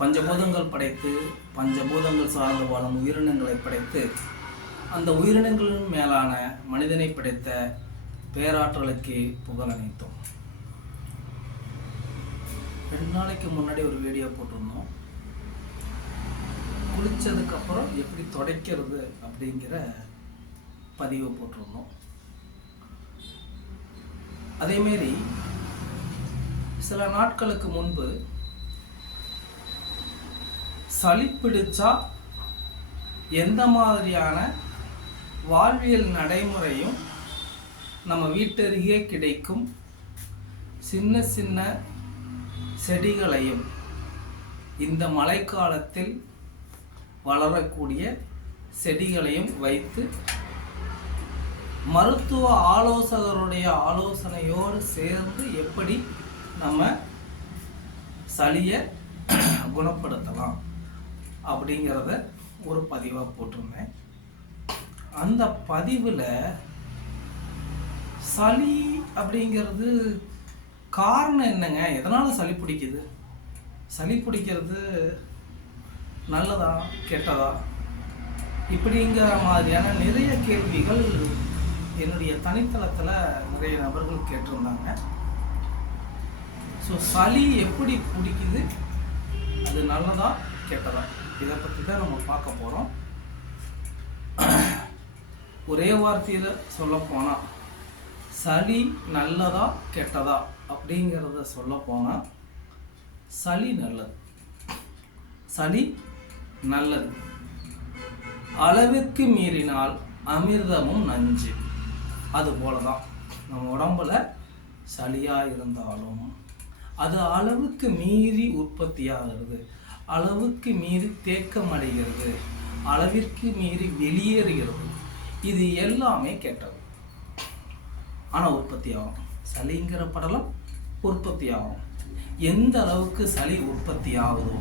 பஞ்சபூதங்கள் படைத்து பஞ்சபூதங்கள் சார்ந்து வாழும் உயிரினங்களை படைத்து அந்த உயிரினங்களின் மேலான மனிதனை படைத்த பேராற்றலுக்கு புகழ் அனைத்தோம். ரெண்டு நாளைக்கு முன்னாடி ஒரு வீடியோ போட்டிருந்தோம். குளித்ததுக்கப்புறம் எப்படி துடைக்கிறது அப்படிங்கிற பதிவு போட்டிருந்தோம். அதேமாரி சில நாட்களுக்கு முன்பு சளி பிடிச்சா எந்த மாதிரியான வாழ்வியல் நடைமுறையும் நம்ம வீட்டருகே கிடைக்கும். சின்ன சின்ன செடிகளையும் இந்த மழைக்காலத்தில் வளரக்கூடிய செடிகளையும் வைத்து மருத்துவ ஆலோசகருடைய ஆலோசனையோடு சேர்ந்து எப்படி நம்ம சளியை குணப்படுத்தலாம். அப்படிங்கிறத ஒரு பதிவாக போட்டிருந்தேன். அந்த பதிவில் சளி அப்படிங்கிறது காரணம் என்னங்க? எதனால் சளி பிடிக்குது? சளி பிடிக்கிறது நல்லதா கெட்டதா? இப்படிங்கிற மாதிரியான நிறைய கேள்விகள் என்னுடைய தனித்தளத்தில் நிறைய நபர்கள் கேட்டிருந்தாங்க. ஸோ சளி எப்படி பிடிக்குது? அது நல்லதா கெட்டதா? இதை பற்றி தான் நம்ம பார்க்க போகிறோம் ஒரே வார்த்தையில் சொல்லப்போனால் சளி நல்லதா கெட்டதா அப்படிங்கிறத சொல்லப்போனால் சளி நல்லது. சளி நல்லது. அளவுக்கு மீறினால் அமிர்தமும் நஞ்சு. அது போல தான் நம்ம உடம்புல சளியாக இருந்தாலும் அது அளவுக்கு மீறி உற்பத்தி ஆகிறது அளவுக்கு மீறி தேக்கம் அடைகிறது அளவிற்கு மீறி வெளியேறுகிறது. இது எல்லாமே கெட்டது. ஆனால் உற்பத்தி ஆகும் சளிங்கிற படலம் உற்பத்தி ஆகும் எந்த அளவுக்கு சளி உற்பத்தி ஆகுதோ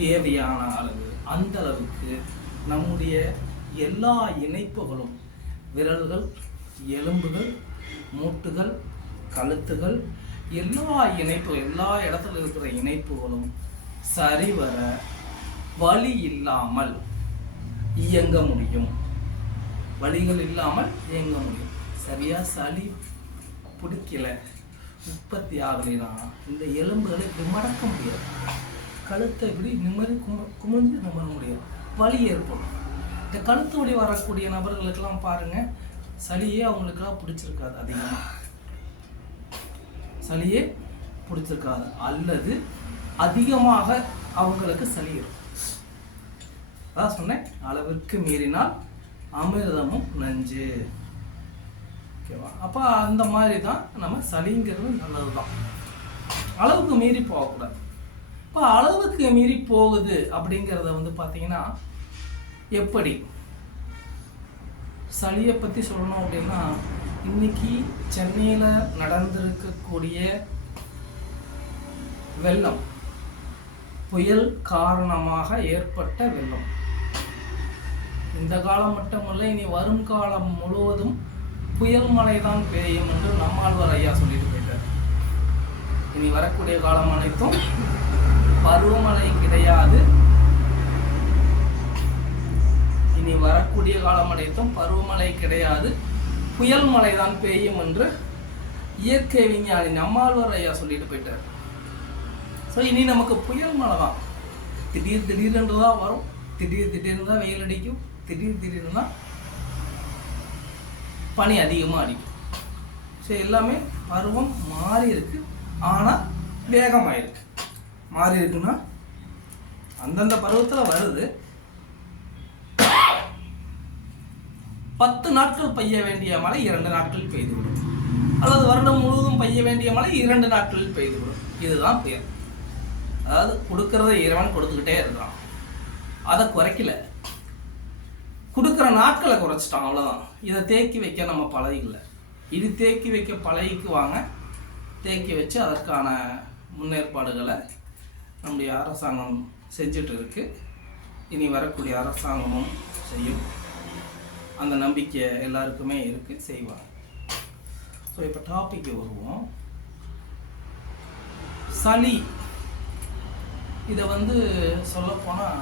தேவையான அளவு அந்த அளவுக்கு நம்முடைய எல்லா இணைப்புகளும் விரல்கள் எலும்புகள் மூட்டுகள் கழுத்துகள் எல்லா இணைப்பு எல்லா இடத்துல இருக்கிற இணைப்புகளும் சரிவர வலி இல்லாமல் இயங்க முடியும். வலிகள் இல்லாமல் இயங்க முடியும். சரியா? சளி பிடிக்கல. உற்பத்தி ஆகலைனா இந்த எலும்புகளை இப்படி மடக்க முடியாது. கழுத்தை இப்படி நிம்மதி கும குமிஞ்சு நிமிர முடியாது. வலி ஏற்படும். இந்த கழுத்து வழி வரக்கூடிய நபர்களுக்கெல்லாம் பாருங்க சளியே அவங்களுக்கெல்லாம் பிடிச்சிருக்காது அதிகமாக சளியே பிடிச்சிருக்காது. அல்லது அதிகமாக அவங்களுக்கு சளி இருக்கும் அதான் சொன்னேன் அளவிற்கு மீறினால் அமிர்தமும் நஞ்சு. ஓகேவா? அப்போ அந்த மாதிரி தான் நம்ம சளிங்கிறது நல்லது தான் அளவுக்கு மீறி போகக்கூடாது. இப்போ அளவுக்கு மீறி போகுது அப்படிங்கிறத வந்து பார்த்தீங்கன்னா எப்படி? சளியை பற்றி சொல்லணும் அப்படின்னா இன்னைக்கு சென்னையில் நடந்திருக்கக்கூடிய வெள்ளம். புயல் காரணமாக ஏற்பட்ட வெள்ளம். இந்த காலம் மட்டுமல்ல இனி வரும் காலம் முழுவதும் புயல் மழை தான் பெய்யும் என்று நம்மாழ்வார் ஐயா சொல்லிட்டு போயிட்டார். இனி வரக்கூடிய காலம் அனைத்தும் பருவமழை கிடையாது. இனி வரக்கூடிய காலம் அனைத்தும் பருவமழை கிடையாது. புயல் மழை தான் பெய்யும் என்று இயற்கை விஞ்ஞானி நம்மாழ்வார் ஐயா சொல்லிட்டு போயிட்டார். ஸோ இனி நமக்கு புயல் மழை தான் திடீர் திடீர்னு தான் வரும். திடீர் திடீர்னு தான் வெயில் அடிக்கும். திடீர் திடீர்னு தான் பனி அதிகமாக அடிக்கும். ஸோ எல்லாமே பருவம் மாறி இருக்கு. ஆனால் வேகமாக இருக்கு மாறி இருக்குன்னா அந்தந்த பருவத்தில் வருது. பத்து நாட்கள் பெய்ய வேண்டிய மழை இரண்டு நாட்களில் பெய்துவிடும். அல்லது வருடம் முழுவதும் பெய்ய வேண்டிய மழை இரண்டு நாட்களில் பெய்துவிடும். இதுதான் புயல். அதாவது கொடுக்கறத இறைவன் கொடுத்துக்கிட்டே இருக்கிறான் அதை குறைக்கல. கொடுக்குற நாட்களை குறைச்சிட்டான் அவ்வளோதான் இதை தேக்கி வைக்க நம்ம பழகிக்கல இது தேக்கி வைக்க பழகிக்குவாங்க. தேக்கி வச்சு அதற்கான முன்னேற்பாடுகளை நம்முடைய அரசாங்கம் செஞ்சுட்டு இருக்கு இனி வரக்கூடிய அரசாங்கமும் செய்யும். அந்த நம்பிக்கை எல்லாருக்குமே இருக்கு செய்வாங்க. ஸோ இப்போ டாபிக் வருவோம். சளி. இதை வந்து சொல்லப்போனால்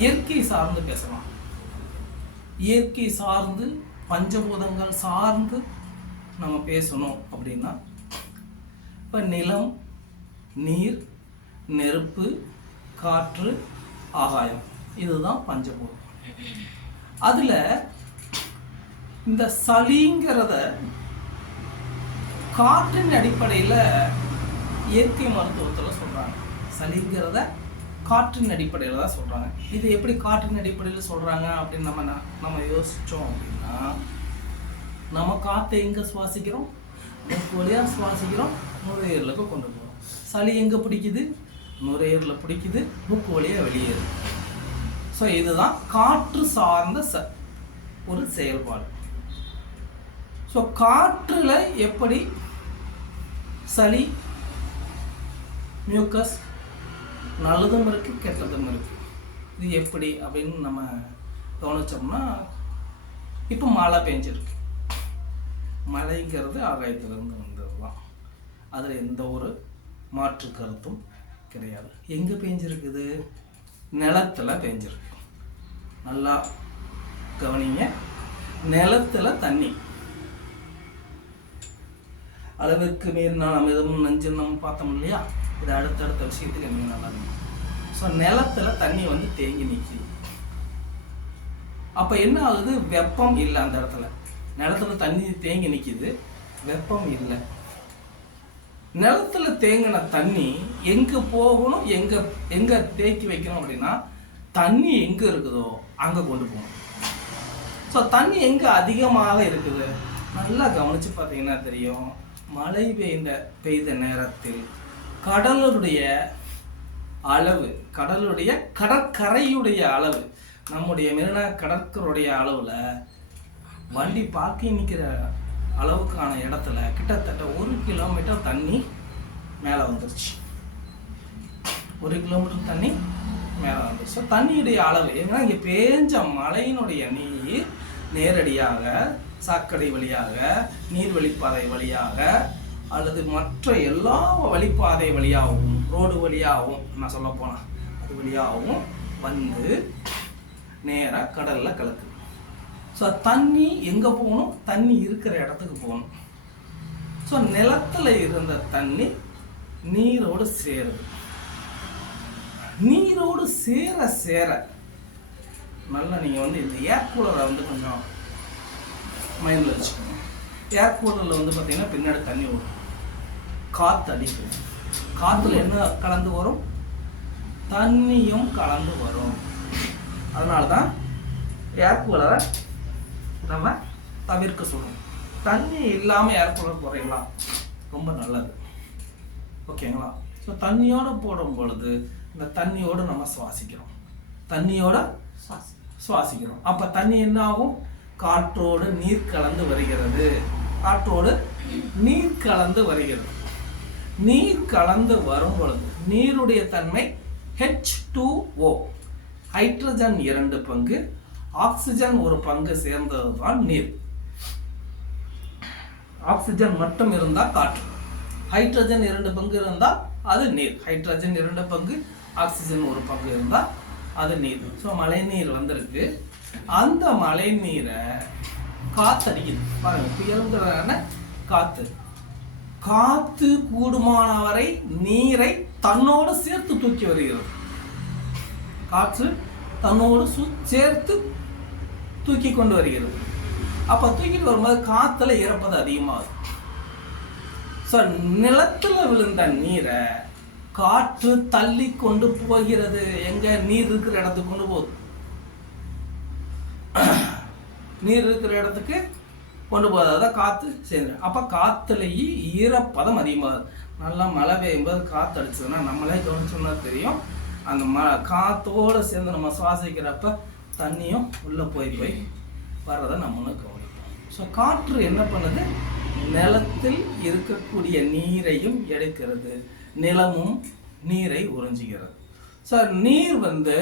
இயற்கை சார்ந்து பேசலாம். இயற்கை சார்ந்து பஞ்சபூதங்கள் சார்ந்து நம்ம பேசணும் அப்படின்னா இப்போ நிலம் நீர் நெருப்பு காற்று ஆகாயம். இதுதான் பஞ்சபூதம். அதில் இந்த சளிங்கிறத காற்றின் அடிப்படையில் இயற்கை மருத்துவத்தில் சொல்கிறாங்க சளிங்கிறத காற்றின் அடிப்படையில் தான் சொல்கிறாங்க இது எப்படி காற்றின் அடிப்படையில் சொல்கிறாங்க அப்படின்னு நம்ம ந- நம்ம யோசித்தோம் அப்படின்னா நம்ம காற்றை எங்கே சுவாசிக்கிறோம்? மூக்கு வழியாக சுவாசிக்கிறோம் நுரையீரலுக்கு கொண்டு போகிறோம் சளி எங்கே பிடிக்குது? நுரையீரலில் பிடிக்குது மூக்கு வழியாக வெளியேறுது ஸோ இதுதான் காற்று சார்ந்த ச ஒரு செயல்பாடு. ஸோ காற்றில் எப்படி சளி மியூக்கஸ் நல்லதும் இருக்குது கெட்டதும் இருக்குது இது எப்படி அப்படின்னு நம்ம கவனிச்சோம்னா இப்போ மழை பெஞ்சிருக்கு. மழைங்கிறது ஆகாயத்திலிருந்து வந்தது தான் அதில் எந்த ஒரு மாற்று கருத்தும் கிடையாது. எங்கே பெஞ்சிருக்குது? நிலத்துல பெஞ்சிருக்கு. நல்லா கவனிங்க. நிலத்தில் தண்ணி. அளவிற்கு மீறினா நம்ம எதுவும் நஞ்சு நம்ம பார்த்தோம் இல்லையா? இது அடுத்தடுத்த விஷயத்துக்கு எங்களுக்கு நல்லா ஸோ நிலத்துல தண்ணி வந்து தேங்கி நிற்கிது அப்போ என்ன ஆகுது? வெப்பம் இல்லை அந்த இடத்துல. நிலத்துல தண்ணி தேங்கி நிற்கிது வெப்பம் இல்லை. நிலத்துல தேங்கின தண்ணி எங்க போகணும்? எங்க எங்க தேக்கி வைக்கணும் அப்படின்னா தண்ணி எங்க இருக்குதோ அங்க கொண்டு போகணும். ஸோ தண்ணி எங்க அதிகமாக இருக்குது? நல்லா கவனிச்சு பார்த்தீங்கன்னா தெரியும். மழை பெய்த பெய்த நேரத்தில் கடலுடைய அளவு கடலுடைய கடற்கரையுடைய அளவு நம்முடைய மெரினா கடற்கரையுடைய அளவில் வண்டி பார்க்கிங் நிற்கிற அளவுக்கான இடத்துல கிட்டத்தட்ட ஒரு கிலோமீட்டர் தண்ணி மேலே வந்துருச்சு. ஒரு கிலோமீட்டர் தண்ணி மேலே வந்துருச்சு. ஸோ தண்ணியுடைய அளவு ஏன்னா இங்கே பேஞ்ச மழையினுடைய நீர் நேரடியாக சாக்கடை வழியாக நீர் வழிப்பாதை வழியாக அல்லது மற்ற எல்லா வழிப்பாதை வழியாகவும் ரோடு வழியாகவும் நான் சொல்ல போனால் அது வழியாகவும் வந்து நேராக கடலில் கலக்குது ஸோ தண்ணி எங்கே போகணும்? தண்ணி இருக்கிற இடத்துக்கு போகணும். ஸோ நிலத்துல இருந்த தண்ணி நீரோடு சேருது. நீரோடு சேர சேர நல்லா நீங்கள் வந்து இந்த ஏர் கூலரை வந்து கொஞ்சம் மைண்டில் வச்சுக்கோங்க. ஏர் கூலரில் வந்து பார்த்தீங்கன்னா பின்னாடி தண்ணி ஓடும். காற்று அடிக்கும். காற்றுல என்ன கலந்து வரும்? தண்ணியும் கலந்து வரும். அதனால தான் ஏர் கூலரை நம்ம தவிர்க்க சொல்லணும் தண்ணி இல்லாமல் ஏர் கூலர் போடுறீங்களா ரொம்ப நல்லது. ஓகேங்களா? ஸோ தண்ணியோடு போடும் பொழுது இந்த தண்ணியோடு நம்ம சுவாசிக்கிறோம். தண்ணியோட சுவாசிக்கிறோம். அப்போ தண்ணி என்ன ஆகும் காற்றோடு நீர் கலந்து வருகிறது. காற்றோடு நீர் கலந்து வருகிறது. நீர் கலந்து வரும் பொழுது நீருடைய தன்மை ஹெச் டூ ஓ ஹைட்ரஜன் இரண்டு பங்கு ஆக்சிஜன் ஒரு பங்கு சேர்ந்தது தான் நீர். ஆக்சிஜன் மட்டும் இருந்தால் காற்று. ஹைட்ரஜன் இரண்டு பங்கு இருந்தால் அது நீர். ஹைட்ரஜன் இரண்டு பங்கு ஆக்சிஜன் ஒரு பங்கு இருந்தால் அது நீர். ஸோ மழை நீர் வந்திருக்கு. அந்த மழை நீரை காத்தடிக்குது பாருங்கள் புயலுங்கிறதான காற்று காத்து கூடுமானவரை நீரை தன்னோடு சேர்த்து தூக்கி வருகிறது. காற்று தன்னோடு சு- சேர்த்து தூக்கி கொண்டு வருகிறது. அப்போ தூக்கிட்டு வரும்போது காத்துல இறப்பது அதிகமாகுது. ஸோ நிலத்துல விழுந்த நீரை காற்று தள்ளி கொண்டு போகிறது. எங்க? நீர் இருக்கிற இடத்துக்கு கொண்டு போகுது. நீர் இருக்கிற இடத்துக்கு கொண்டு போகுது காற்று சேர்ந்துடும் அப்போ காற்றுலேயே ஈரப்பதம் அதிகமாகுது நல்லா மழை பெய்யும்போது காற்று அடிச்சதுன்னா நம்மளே கவனிச்சோம்னா தெரியும். அந்த ம காற்றோடு சேர்ந்து நம்ம சுவாசிக்கிறப்ப தண்ணியும் உள்ளே போய் போய் வர்றதை நம்மளும் கவனிப்போம். ஸோ காற்று என்ன பண்ணுது? நிலத்தில் இருக்கக்கூடிய நீரையும் எடுக்கிறது. நிலமும் நீரை உறிஞ்சிக்கிறது ஸோ நீர் வந்து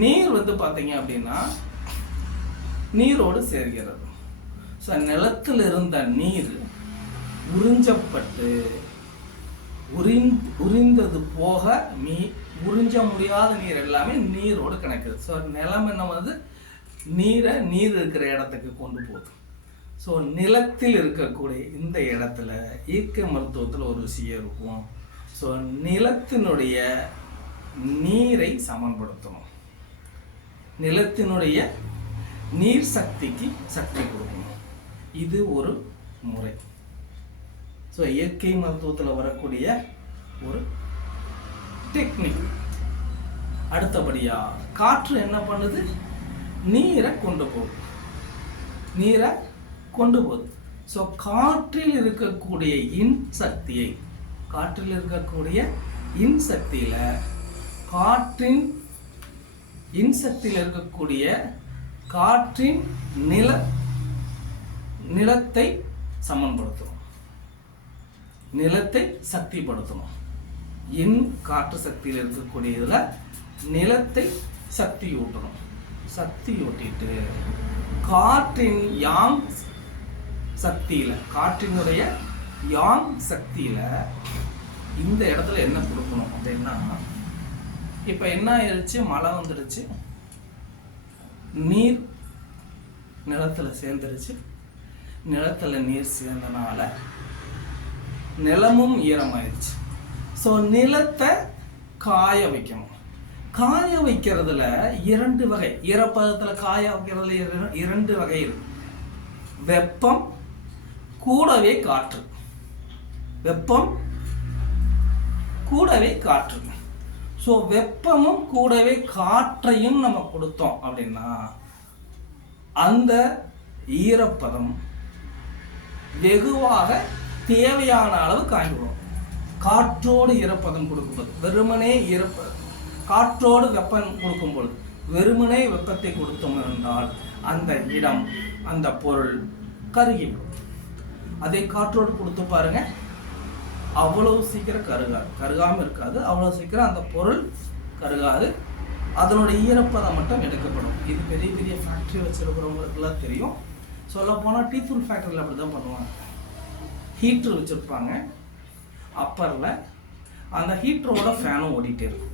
நீர் வந்து பார்த்தீங்க அப்படின்னா நீரோடு சேர்கிறது. ஸோ நிலத்தில் இருந்த நீர் உறிஞ்சப்பட்டு உறிந் உறிந்தது போக நீ உறிஞ்ச முடியாத நீர் எல்லாமே நீரோடு கணக்குது ஸோ நிலம் என்ன வந்து நீரை நீர் இருக்கிற இடத்துக்கு கொண்டு போகுது. ஸோ நிலத்தில் இருக்கக்கூடிய இந்த இடத்துல இயற்கை மருத்துவத்தில் ஒரு விஷயம் இருக்கும். ஸோ நிலத்தினுடைய நீரை சமன்படுத்தணும். நிலத்தினுடைய நீர் சக்திக்கு சக்தி கொடுக்கணும் இது ஒரு முறை. ஸோ இயற்கை மருத்துவத்தில் வரக்கூடிய ஒரு டெக்னிக் அடுத்தபடியா காற்று என்ன பண்ணுது? நீரை கொண்டு போகுது. நீரை கொண்டு போகுது. ஸோ காற்றில் இருக்கக்கூடிய இன் சக்தியை காற்றில் இருக்கக்கூடிய இன் சக்தியில் காற்றின் இன் சக்தியில் இருக்கக்கூடிய காற்றின் நில நிலத்தை சமன்படுத்தணும் நிலத்தை சக்திப்படுத்தணும் இன் காற்று சக்தியில் இருக்கக்கூடிய இதில் நிலத்தை சக்தி ஊட்டணும் சக்தி ஊட்டிட்டு காற்றின் யாங் சக்தியில் காற்றினுடைய யாங் சக்தியில் இந்த இடத்துல என்ன கொடுக்கணும் அப்படின்னா இப்போ என்ன ஆயிடுச்சு மழை வந்துடுச்சு நீர் நிலத்தில் சேர்ந்துருச்சு. நிலத்தில் நீர் சேர்ந்தனால நிலமும் ஈரமாயிருச்சு. ஸோ நிலத்தை காய வைக்கணும். காய வைக்கிறதுல இரண்டு வகை. ஈரப்பதத்தில் காய வைக்கிறதுல இரண்டு வகை இருக்கு. வெப்பம் கூடவே காற்று. வெப்பம் கூடவே காற்று. ஸோ வெப்பமும் கூடவே காற்றையும் நம்ம கொடுத்தோம் அப்படின்னா அந்த ஈரப்பதம் வெகுவாக தேவையான அளவு காய்ந்துடும் காற்றோடு ஈரப்பதம் கொடுக்கும்போது வெறுமனே ஈரப்ப காற்றோடு வெப்பம் கொடுக்கும்பொழுது வெறுமனே வெப்பத்தை கொடுத்தோம் என்றால் அந்த இடம் அந்த பொருள் கருகிவிடும். அதை காற்றோடு கொடுத்து பாருங்கள் அவ்வளவு சீக்கிரம் கருகாது. கருகாமல் இருக்காது. அவ்வளோ சீக்கிரம் அந்த பொருள் கருகாது. அதனுடைய ஈரப்பதம் மட்டும் எடுக்கப்படும். இது பெரிய பெரிய ஃபேக்ட்ரி வச்சிருக்கிறவங்களுக்குலாம் தெரியும். சொல்லப்போனால் டீ தூள் ஃபேக்ட்ரியில் அப்படி தான் பண்ணுவாங்க. ஹீட்ரு வச்சுருப்பாங்க. அப்பரில் அந்த ஹீட்டரோட ஃபேனும் ஓடிட்டே இருக்கும்.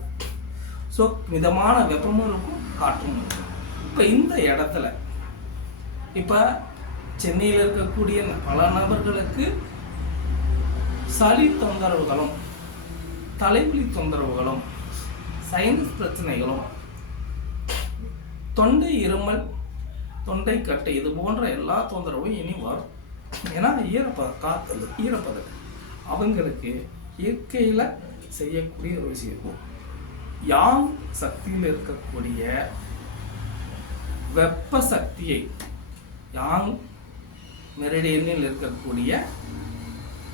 ஸோ மிதமான வெப்பமும் இருக்கும் காற்றும் இருக்கும். இப்போ இந்த இடத்துல இப்போ சென்னையில் இருக்கக்கூடிய பல நபர்களுக்கு சளி தொந்தரவுகளும் தலைவலி தொந்தரவுகளும் சைனஸ் பிரச்சனைகளும் தொண்டை இருமல் தொண்டை கட்டை இது போன்ற எல்லா தொந்தரவும் இனி வரும். ஏன்னா ஈரப்பத காத்தல் ஈரப்பதம் அவங்களுக்கு இயற்கையில் செய்யக்கூடிய ஒரு விஷயம். யாங் சக்தியில் இருக்கக்கூடிய வெப்ப சக்தியை யாங் மெரிடியனில் இருக்கக்கூடிய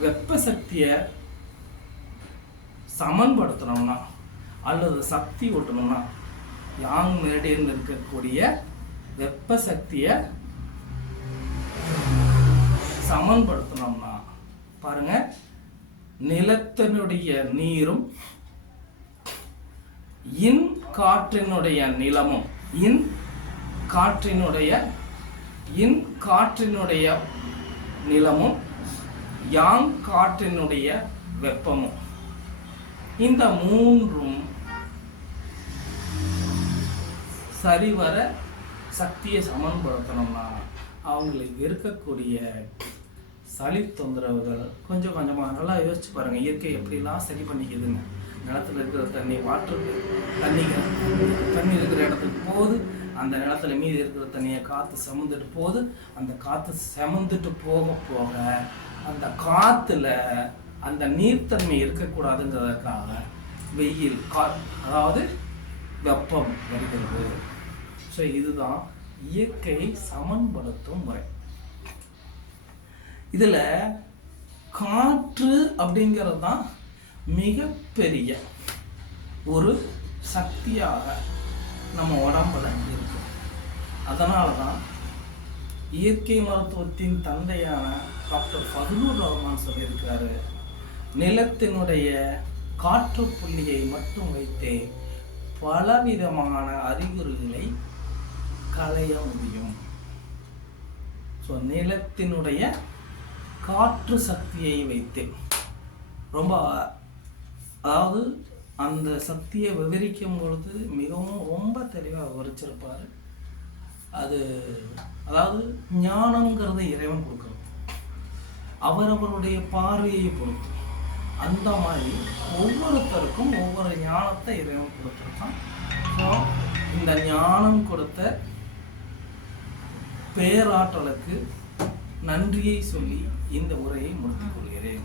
வெப்ப சக்தியை சமன்படுத்தணும்னா அல்லது சக்தி ஓட்டணும்னா யாங் மெரிடியனில் இருக்கக்கூடிய வெப்ப சக்தியை சமன்படுத்தணும்னா பாருங்க நிலத்தினுடைய நீரும் இன் காற்றினுடைய நிலமும் இன் காற்றினுடைய இன் காற்றினுடைய நிலமும் யாங் காற்றினுடைய வெப்பமும். இந்த மூன்றும் சரிவர சக்தியை சமன்படுத்தணும்னா அவங்களுக்கு இருக்கக்கூடிய சளி தொந்தரவுகள் கொஞ்சம் கொஞ்சமாக நல்லா யோசிச்சு பாருங்கள் இயற்கை எப்படிலாம் சரி பண்ணிக்குதுங்க நிலத்துல இருக்கிற தண்ணி வாட்டர் தண்ணி தண்ணி இருக்கிற இடத்துக்கு போகுது. அந்த நிலத்துல மீதி இருக்கிற தண்ணியை காற்று செமந்துட்டு போகுது. அந்த காற்று செமந்துட்டு போக போக அந்த காற்றுல அந்த நீர்த்தன்மை இருக்கக்கூடாதுங்கிறதுக்காக வெயில் கா அதாவது வெப்பம் வருகிறது. ஸோ இதுதான் இயற்கையை சமன்படுத்தும் முறை. இதில் காற்று அப்படிங்கிறது தான் மிகப்பெரிய ஒரு சக்தியாக நம்ம உடம்புல இருக்கும் அதனால தான் இயற்கை மருத்துவத்தின் தந்தையான டாக்டர் ஃபதுலூர் ரஹ்மான் சொல்லியிருக்கிறாரு நிலத்தினுடைய காற்று புள்ளியை மட்டும் வைத்தே பலவிதமான அறிகுறிகளை களைய முடியும். ஸோ நிலத்தினுடைய காற்று சக்தியை வைத்து. ரொம்ப அதாவது அந்த சக்தியை விவரிக்கும் பொழுது மிகவும் ரொம்ப தெளிவாக விவரிச்சிருப்பார். அது அதாவது ஞானங்கிறத இறைவன் கொடுக்கணும். அவரவருடைய பார்வையை பொறுத்து. அந்த மாதிரி ஒவ்வொருத்தருக்கும் ஒவ்வொரு ஞானத்தை இறைவன் கொடுத்துருக்கான். ஸோ இந்த ஞானம் கொடுத்த பேராற்றலுக்கு நன்றியை சொல்லி இந்த உரையை முடித்துக் கொள்கிறேன்